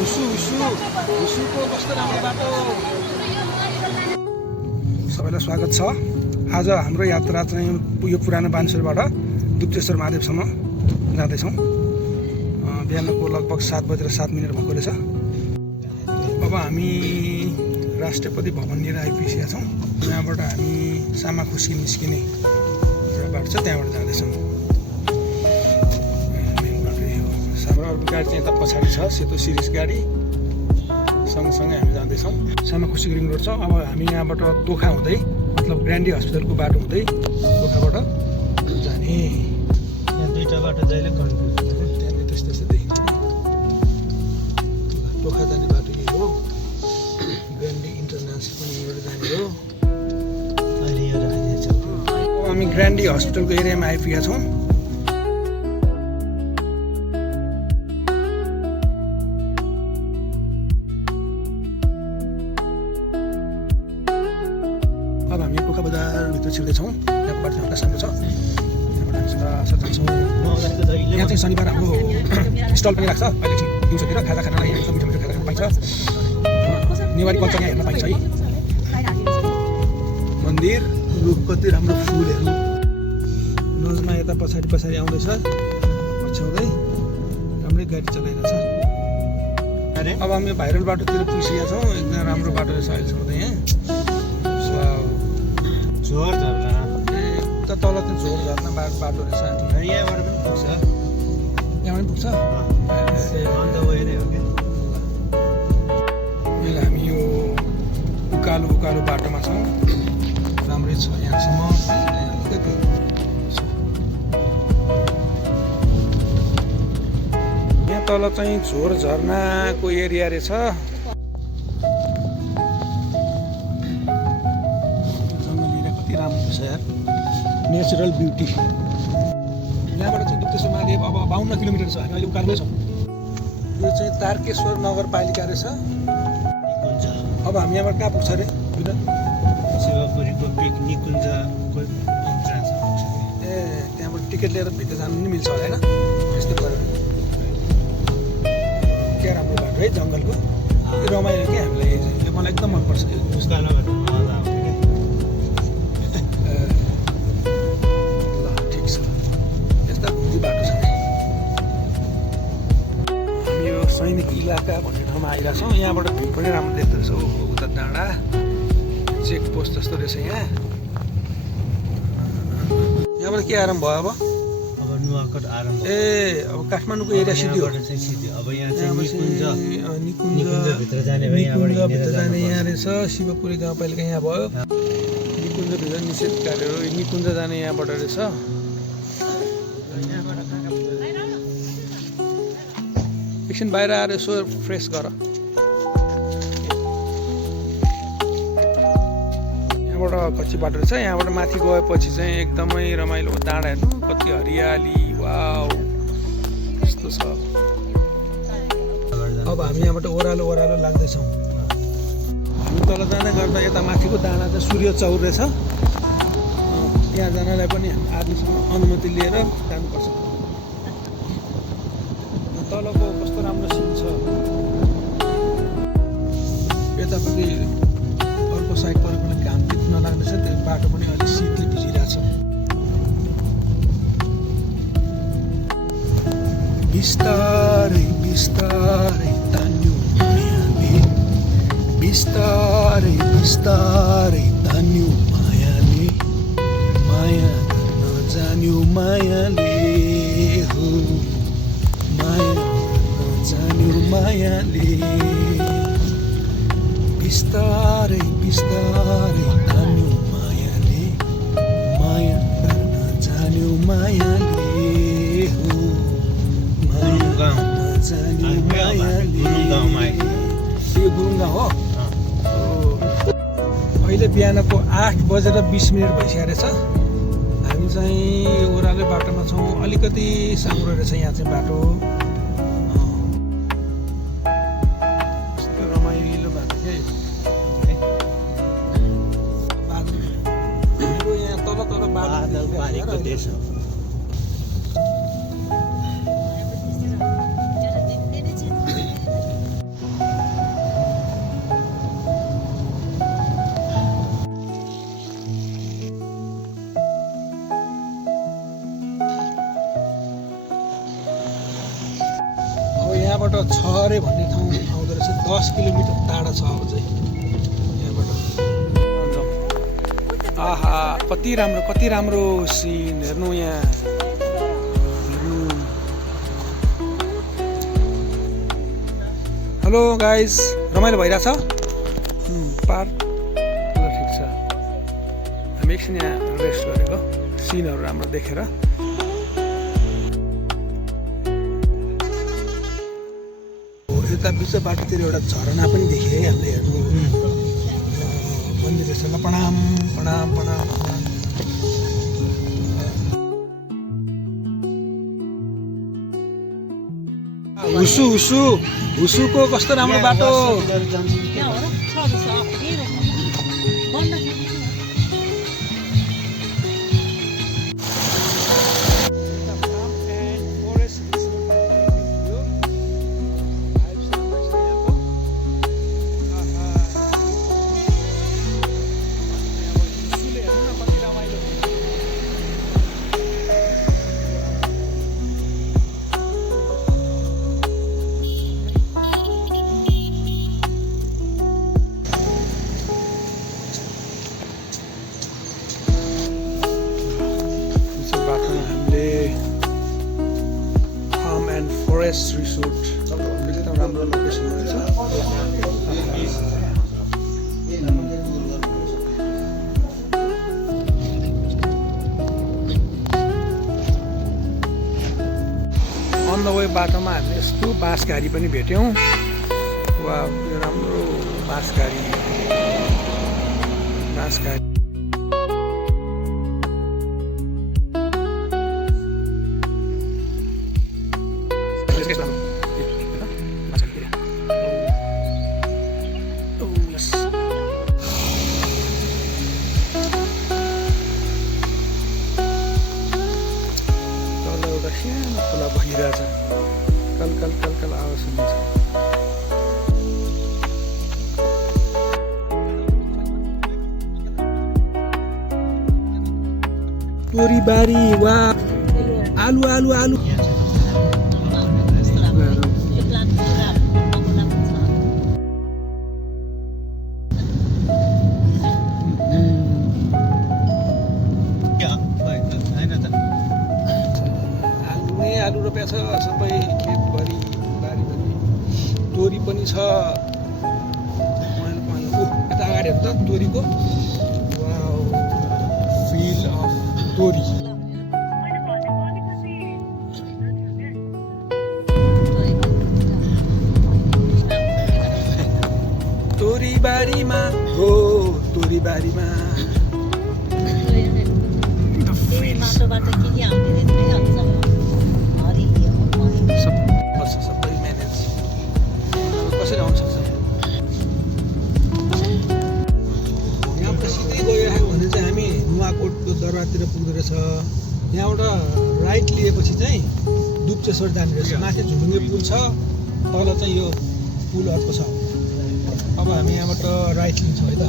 उसुको कस्तो राम्रो बाटो। सबैलाई स्वागत छ। आज हाम्रो यात्रा चाहिँ यो पुरानो बानेश्वरबाट दुप्तेश्वर महादेवसम्म जाँदैछौँ। बिहानको लगभग 7:07 भएको रहेछ। अब हामी राष्ट्रपति भवननिर आइपुगेका छौँ। यहाँबाट हामी सामाखुसी निस्किने एउटा बाटो छ, त्यहाँबाट जाँदैछौँ। मेन बाटो यही हो। हाम्रो अर्को गाडी चाहिँ यता पछाडि छ, सेतो सिरिस गाडी। सँगसँगै हामी जाँदैछौँ। सामाखुसी रिङ रोड छ। अब हामी यहाँबाट तोखा हुँदै, मतलब ग्रान्डी हस्पिटलको बाटो हुँदै तोखाबाट जाने। यहाँ दुईवटा बाटो जहिले कन्फ्युज हुन्छ। त्यहाँनिर त्यस्तै देखिन्छ। तोखा जाने बाटो यही हो। ग्रान्डी इन्टरनेसनल यहीँबाट जाने हो। अहिले यो राखेको छ। अब हामी ग्रान्डी हस्पिटलको एरियामा आइपुगेका छौँ। अब हामी पोखा बजारभित्र छिर्दैछौँ। त्यहाँको बाटो एउटा सानो छ। त्यहाँबाट हामी सरासर जान्छौँ। यहाँ चाहिँ शनिबार हाम्रो स्टल पनि लाग्छ। अहिले दिउँसोतिर खाजा खानलाई मिठो मिठो खाजा खान पाइन्छ। नेवारी कल्चर यहाँ हेर्न पाइन्छ है। मन्दिर, रुख, कति राम्रो फुलहरू। नजमा यता पछाडि आउँदैछ, पछ्याउँदै राम्रै गाडी चलाइरहेछ। अब हामी भाइरल बाटोतिर पुगिसकेका छौँ। एकदम राम्रो बाटो रहेछ अहिलेसम्म त यहाँ। झोर झर्ना उता तल चाहिँ झोर झर्ना बाटो रहेछ। यहाँबाट पनि पुग्छ। यहाँ पनि पुग्छ। अन द वे नै हो क्या। अहिले हामी यो उकालो बाटोमा छौँ। राम्रै छ यहाँसम्म। यहाँ तल चाहिँ झोर झर्नाको एरिया रहेछ। Natural beauty. यहाँबाट चाहिँ दुप्तेश्वर महादेव अब 52 किलोमिटर छ। हामी अहिले उकालोमै छौँ। यो चाहिँ तारकेश्वर नगरपालिका रहेछ। अब हामी यहाँबाट कहाँ पुग्छ अरे? शिवपुरीको पिकनिक कुञ्जको इन्ट्रान्स पुग्छ। ए त्यहाँबाट टिकट लिएर भित्र जानु पनि मिल्छ होला होइन? यस्तो गरेर क्या राम्रो बाटो है जङ्गलको। यो रमाइलो क्या हामीलाई। यो मलाई एकदम मनपर्छ। उकालोबाट मजा आउँछ क्या। बाटो छ। हामी यो सैनिक इलाका भन्ने ठाउँमा आइरहेको छौँ। यहाँबाट भ्यू पनि राम्रो देख्दो रहेछ। ओहो उता डाँडा चेक पोस्ट जस्तो रहेछ यहाँ। यहाँबाट के आरम्भ भयो अब? अब नुवाकोट आरम्भ। ए अब काठमाडौँको एरिया सिद्धि हो। अब यहाँ चाहिँ निकुञ्जभित्र जाने यहाँ रहेछ। शिवपुरी गाउँपालिका यहाँ भयो। निकुञ्जभित्र निषेध कार्यहरू निकुञ्ज जाने यहाँबाट रहेछ। एकछिन बाहिर आएर यसो फ्रेस गर। यहाँबाट कच्ची बाटो रहेछ। यहाँबाट माथि गएपछि चाहिँ एकदमै रमाइलो डाँडा हेर्नु, कति हरियाली। वाउ यस्तो छ। अब हामी यहाँबाट ओह्रालो लाग्दैछौँ। हामी तल जाँदै गर्दा यता माथिको डाँडा चाहिँ सूर्य चौर रहेछ। त्यहाँ जानलाई पनि आर्मीसँग अनुमति लिएर जानुपर्छ। तलको कस्तो राम्रो सिन छ। यतापट्टि अर्को साइडबाट पनि घाम त्यति नलाग्नेछ। त्यो बाटो पनि अलिक शीतले भिजिरहेछ। बिस्तारै बिस्तारै तान्यो मायाले, बिस्तारै बिस्तारै तान्यो मायाले, माया गर्न जान्यो मायाले हो, माया जान्यो मायाले, बिस्तारै बिस्तारै तान्यो मायाले, माया गर्न जान्यो मायाले हो, माया गर्न जान्यो मायाले। यो गुरुङ गाउँ हो। अहिले बिहानको 8:20 भइसकेको रहेछ। हामी चाहिँ ओह्रालो बाटोमा छौँ। अलिकति साम्रो रहेछ यहाँ चाहिँ बाटो। यस्तो रमाइलो बाटो क्या। यहाँ तल बादल पारेको देश हो। यहाँबाट छ अरे भन्ने ठाउँ आउँदो रहेछ 10 किलोमिटर टाढा छ अब चाहिँ यहाँबाट आहा कति राम्रो सिन हेर्नु यहाँ हेर्नु हेलो गाइस रमाइलो भइरहेछ पार ल ठिक छ हामी एकछिन यहाँ रेस्ट गरेको सिनहरू राम्रो देखेर यता बिच बाटोतिर एउटा झरना पनि देखेँ है हामीले हेर्नु मन्दिर रहेछ ल प्रणाम प्रणाम प्रणाम हुसुको कस्तो राम्रो बाटो फरेस्ट रिसोर्ट एकदम राम्रो लोकेसन रहेछ अन द वे बाटोमा हामीले यस्तो बाँसघारी पनि भेट्यौँ वा यो राम्रो बाँसघारी खोला बगिरहेछ कल कल कल कल आवाज सुनिन्छ तोरीबारी वा आलु आलु आलु आलु रोप्या छ सबै खेतभरि बारीभरि तोरी पनि छ यता अगाडि हेर्नु त तोरीको वाउ फिल्ड अफ तोरी तोरीबारीमा हो तोरीबारीमा सबै म्यानेज कसरी आउनु सक्छ यहाँबाट सिधै गइरहेको भने चाहिँ हामी नुवाकोटको दरबारतिर पुग्दो रहेछ यहाँबाट राइट लिएपछि चाहिँ दुप्चेश्वर जाने रहेछ माथि झुलुङ्गे पुल छ तल चाहिँ यो पुल अर्को छ अब हामी यहाँबाट राइट लिन्छौँ है त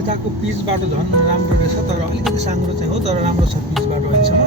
यताको पिच बाटो झन् राम्रो रहेछ तर अलिकति साँग्रो चाहिँ हो तर राम्रो छ पिच बाटो अहिलेसम्म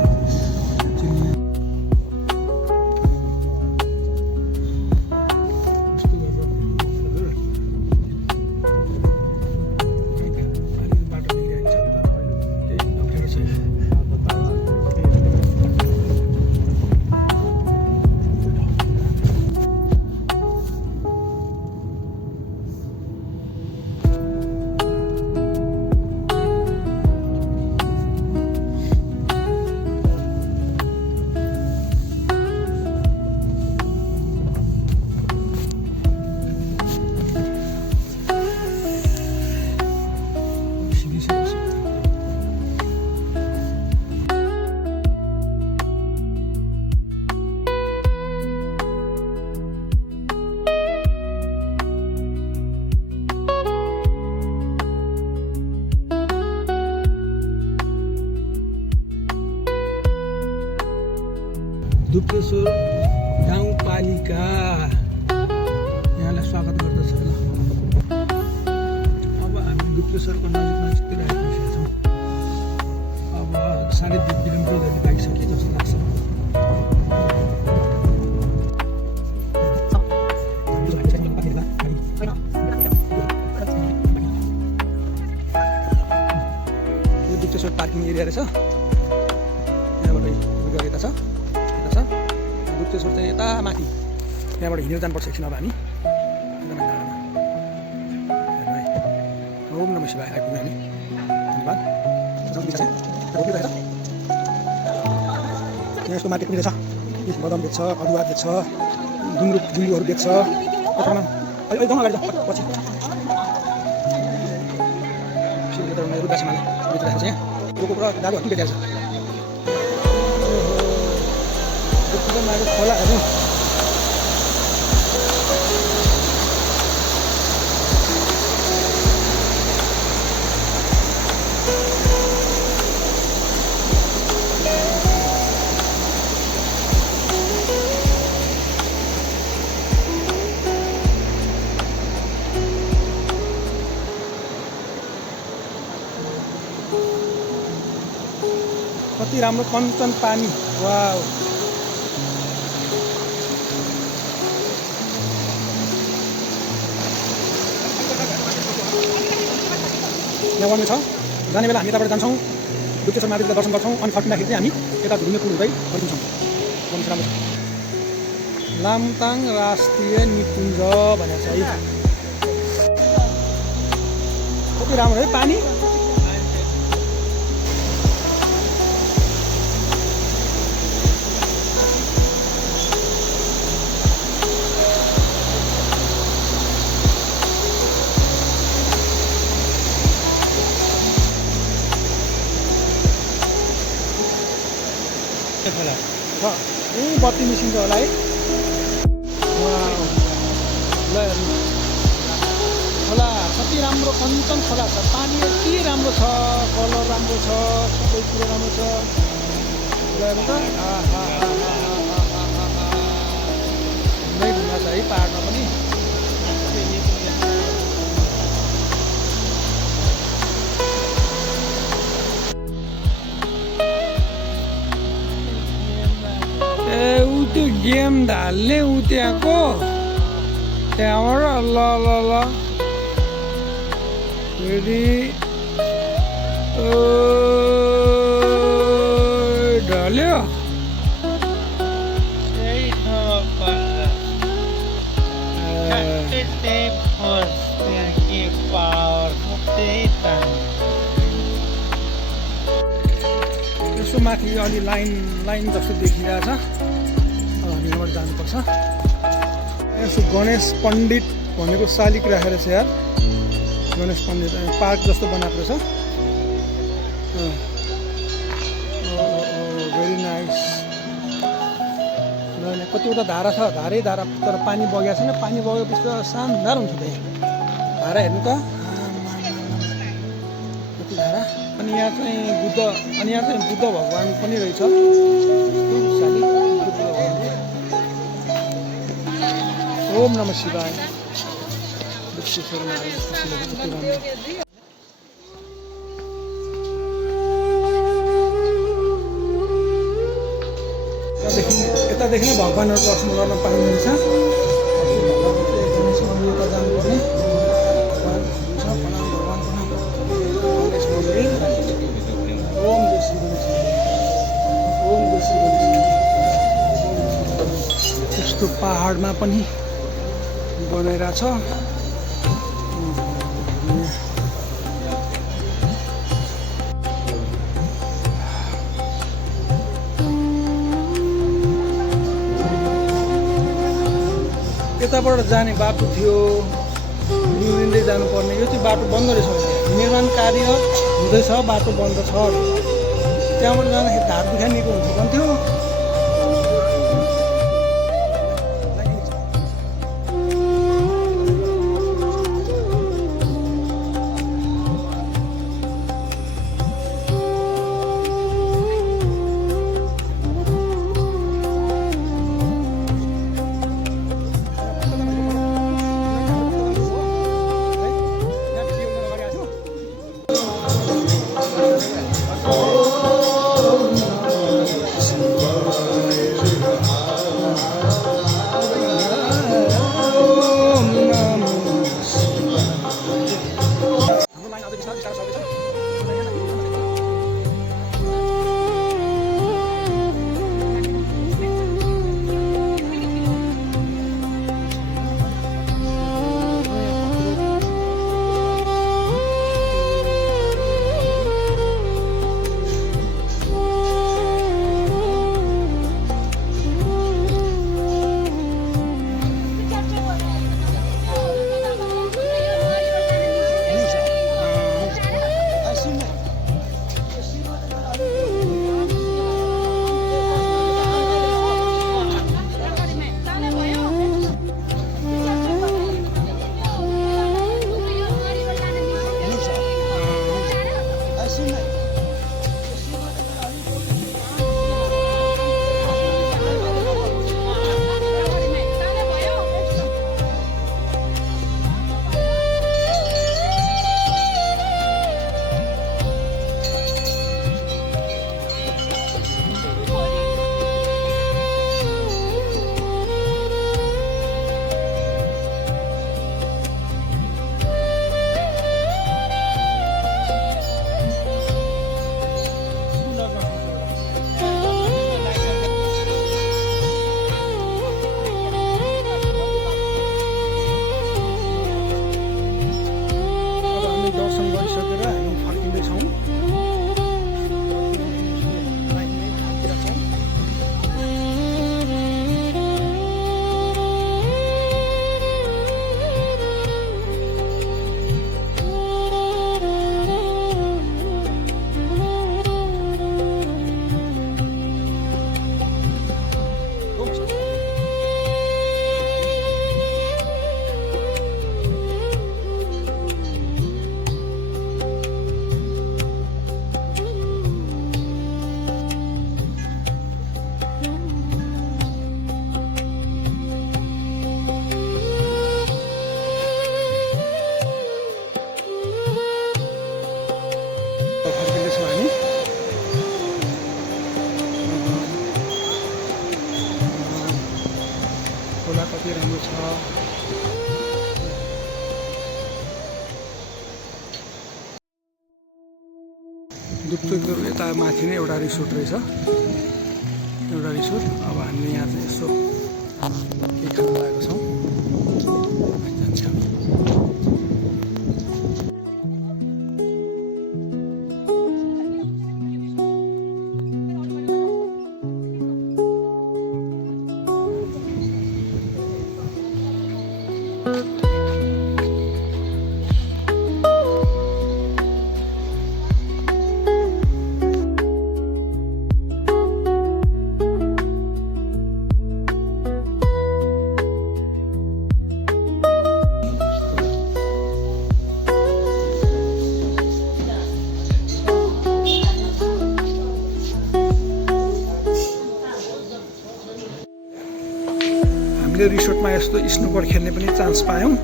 दुप्चेश्वर गाउँपालिका यहाँलाई स्वागत गर्दछ ल गुप्तेश्वर पार्किङ एरिया रहेछ। यहाँबाट गएर यता छ गुप्तेश्वर चाहिँ यता माथि, त्यहाँबाट हिँडेर जानुपर्छ एकछिन। अब हामी एकदमै डाँडामा ओम नमः शिवाय आइपुग्यौँ हामी। धन्यवाद। यहाँ यस्तो मार्केट पनि रहेछ, बदाम बेच्छ, अदुवा बेच्छ, गुन्द्रुकहरू बेच्छ। अहिले जाउँ अगाडि जाउँ पछि रुगासीमाले बेचिरहेको छ। यहाँ गएको पुरा दागोहरू पनि बेचिरहेको छ। खोलाहरू कति राम्रो कञ्चन पानी। वाउ, यहाँ वनवे छ। जाने बेला हामी यताबाट जान्छौँ, गुप्तेश्वर महादेवको दर्शन गर्छौँ, अनि फर्किँदाखेरि चाहिँ हामी यता धुने पुल हुँदै फर्किन्छौँ। वनवे राम्रो छ। लामताङ राष्ट्रिय निकुञ्ज भनेको छ है। कति राम्रो है पानी। यहीँ बत्ती मिसिन्छ होला है। खोला कति राम्रो कञ्चन खोला छ। पानी यति राम्रो छ, कलर राम्रो छ, सबै कुरो राम्रो छ। हेर्नु त ढुङ्गा छ है पाहाडमा पनि। त्यो गेम ढाल्ने ऊ त्यहाँको त्यहाँबाट ल ल ल फेरि ढल्यो। यसो माथि अलि लाइन जस्तो देखिरहेछ। हामी यहाँबाट जानुपर्छ। यसो गणेश पण्डित भनेको शालिक राखेर छ यार। गणेश पण्डित पार्क जस्तो बनाएको रहेछ। Very nice. कतिवटा धारा छ, धारै धारा, तर पानी बगेको छैन। पानी बगेपछि त शानदार हुन्छ त्यही धारा। हेर्नु त कति धारा। अनि यहाँ चाहिँ बुद्ध भगवान् पनि रहेछ। शालिक बुद्ध भगवान्। ओम नमः शिवाय। यतादेखि नै भगवान्हरूको दर्शन गर्न पाइँदैछ। गणेश मन्दिर जानुपर्ने भगवान् हुन्छ। प्रणाम भगवान्, प्रणाम गणेश मन्दिर। ओम जय श्री गणेश, ओम जय श्री गणेश। यस्तो पहाडमा पनि बनाइरहेछ। यताबाट जाने बाटो थियो, निउरिँदै जानुपर्ने। यो चाहिँ बाटो बन्द रहेछ, निर्माण कार्य हुँदैछ, बाटो बन्द छ। त्यहाँबाट जाँदाखेरि ढाड दुखाइएको हुन्छ भन्थ्यो। दुप्चोकहरू यता माथि नै एउटा रिसोर्ट रहेछ, एउटा रिसोर्ट। अब हामीले यहाँ चाहिँ यसो केही खान लागेको छौँ। जान्छौँ। हामीले रिसोर्टमा यस्तो स्नुकर खेल्ने पनि चान्स पायौँ।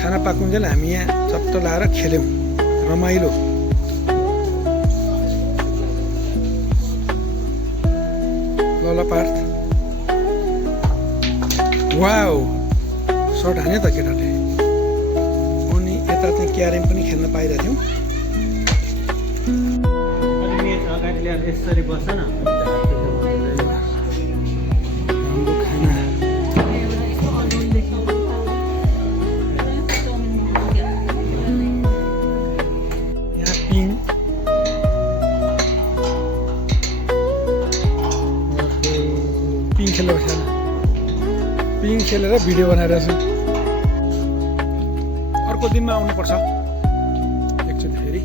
खाना पाकुन्जेल हामी यहाँ चट्ट लाएर खेल्यौँ, रमाइलो। ल पार्थ, वाउ सर्ट हान्यो त केटाले। अनि यता चाहिँ क्यारम पनि खेल्न पाइरहेको थियौँ। अलि मेच अगाडि ल्याएर यसरी बस्छ न। हाम्रो खाना यहाँ पिङ खेलेर बसेर पिङ खेलेर भिडियो बनाइरहेको छु। अर्को दिनमा आउनुपर्छ एकचोटि फेरि।